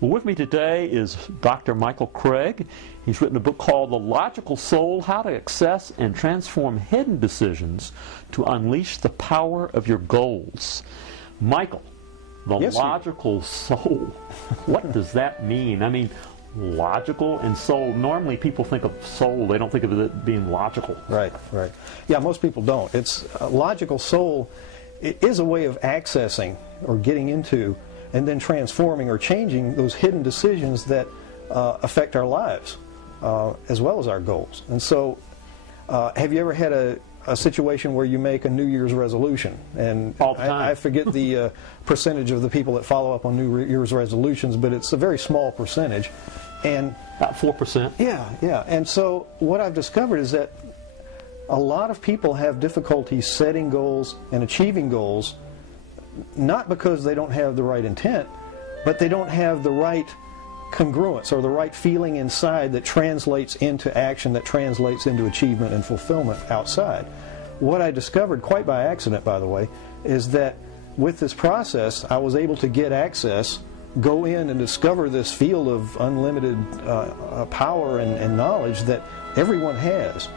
Well, with me today is Dr. Michael Craig. He's written a book called The Logical Soul, How to Access and Transform Hidden Decisions to Unleash the Power of Your Goals. Michael, the logical soul, what does that mean? I mean, logical and soul, normally people think of soul, they don't think of it being logical. Right, right. Yeah, most people don't. It's logical soul. It is a way of accessing or getting into and then transforming or changing those hidden decisions that affect our lives as well as our goals. And so have you ever had a situation where you make a New Year's resolution? And all the time. I forget the percentage of the people that follow up on New Year's resolutions, but it's a very small percentage. And about 4%. Yeah, yeah. And so what I've discovered is that a lot of people have difficulty setting goals and achieving goals, not because they don't have the right intent, but they don't have the right congruence or the right feeling inside that translates into action, that translates into achievement and fulfillment outside. What I discovered, quite by accident by the way, is that with this process I was able to get access, go in and discover this field of unlimited power and knowledge that everyone has,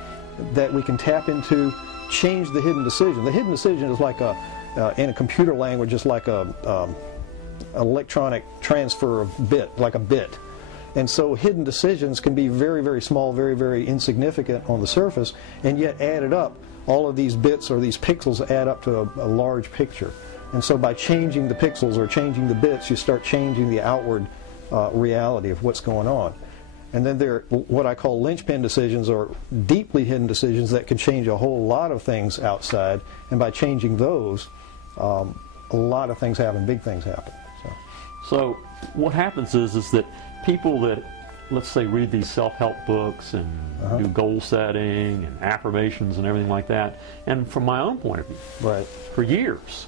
that we can tap into, change the hidden decision. The hidden decision is like in a computer language, it's like a electronic transfer of bit, like a bit. And so hidden decisions can be very, very small, very, very insignificant on the surface, and yet added up, all of these bits or these pixels add up to a large picture. And so by changing the pixels or changing the bits, you start changing the outward reality of what's going on. And then there are what I call linchpin decisions, or deeply hidden decisions that can change a whole lot of things outside. And by changing those, a lot of things happen, big things happen. So what happens is that people that, let's say, read these self-help books and do goal setting and affirmations and everything like that, and from my own point of view, right, for years,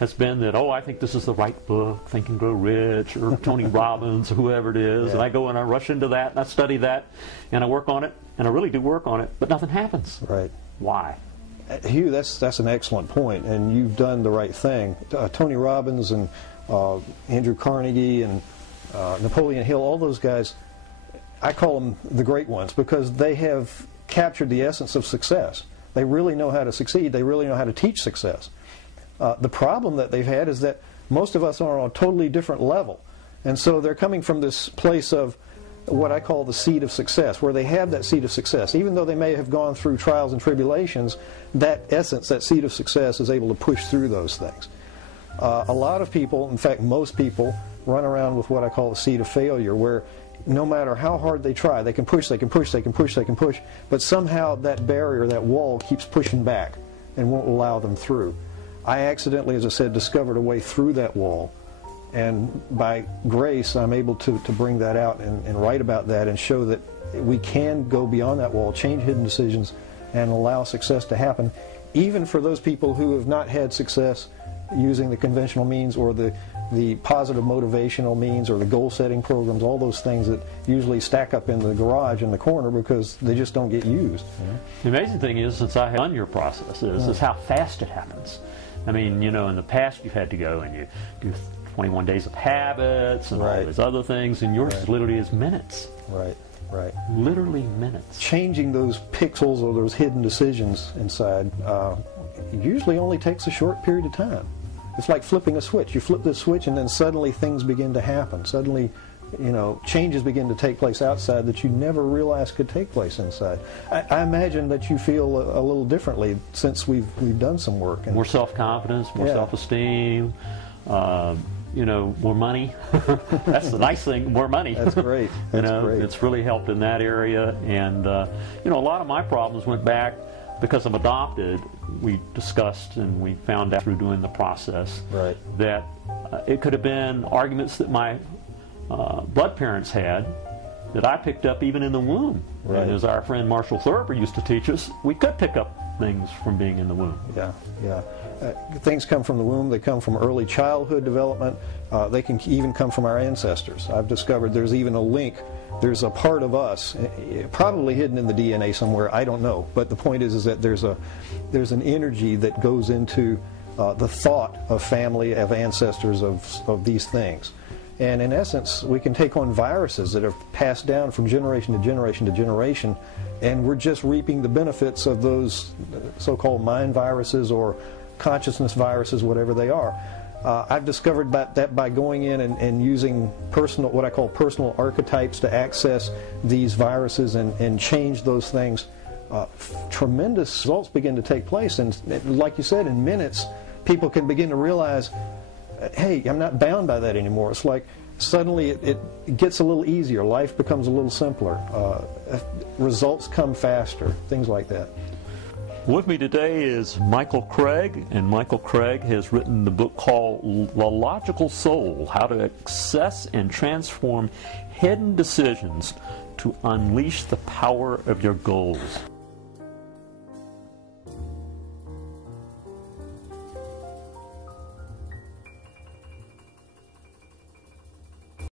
has been that, oh, I think this is the right book, Think and Grow Rich, or Tony Robbins, or whoever it is, and I go and I rush into that, and I study that, and I work on it, and I really do work on it, but nothing happens. Right. Why? Hugh, that's an excellent point, and you've done the right thing. Tony Robbins and Andrew Carnegie and Napoleon Hill, all those guys, I call them the great ones because they have captured the essence of success. They really know how to succeed. They really know how to teach success. The problem that they've had is that most of us are on a totally different level. And so they're coming from this place of what I call the seed of success, where they have that seed of success. Even though they may have gone through trials and tribulations, that essence, that seed of success is able to push through those things. A lot of people, in fact most people, run around with what I call the seed of failure, where no matter how hard they try, they can push, they can push, they can push, they can push, but somehow that barrier, that wall keeps pushing back and won't allow them through. I accidentally, as I said, discovered a way through that wall, and by grace I'm able to bring that out and write about that and show that we can go beyond that wall, change hidden decisions, and allow success to happen, even for those people who have not had success using the conventional means or the positive motivational means or the goal setting programs, all those things that usually stack up in the garage in the corner because they just don't get used. You know? The amazing thing is, since I have done your process, is how fast it happens. I mean, you know, in the past you've had to go and you do 21 days of habits and all these other things, and yours literally is minutes. Right, right. Literally minutes. Changing those pixels or those hidden decisions inside usually only takes a short period of time. It's like flipping a switch. You flip the switch and then suddenly things begin to happen. Suddenly, you know, changes begin to take place outside that you never realized could take place inside. I imagine that you feel a little differently since we've done some work. And more self-confidence, more self-esteem, you know, more money. That's the nice thing, more money. That's great. That's great. It's really helped in that area. And, you know, a lot of my problems went back because I'm adopted. We discussed and we found out through doing the process that it could have been arguments that my blood parents had that I picked up even in the womb. And as our friend Marshall Thurber used to teach us, we could pick up things from being in the womb. Yeah, yeah. Things come from the womb. They come from early childhood development. They can even come from our ancestors. I've discovered there's even a link. There's a part of us, probably hidden in the DNA somewhere, I don't know. But the point is that there's an energy that goes into the thought of family, of ancestors, of these things. And in essence, we can take on viruses that are passed down from generation to generation to generation, and we're just reaping the benefits of those so-called mind viruses or consciousness viruses, whatever they are. I've discovered that by going in and using what I call personal archetypes to access these viruses and change those things, tremendous results begin to take place. And like you said, in minutes, people can begin to realize, hey, I'm not bound by that anymore. It's like suddenly it gets a little easier. Life becomes a little simpler. Results come faster, things like that. With me today is Michael Craig, and Michael Craig has written the book called The Logical Soul, How to Access and Transform Hidden Decisions to Unleash the Power of Your Goals.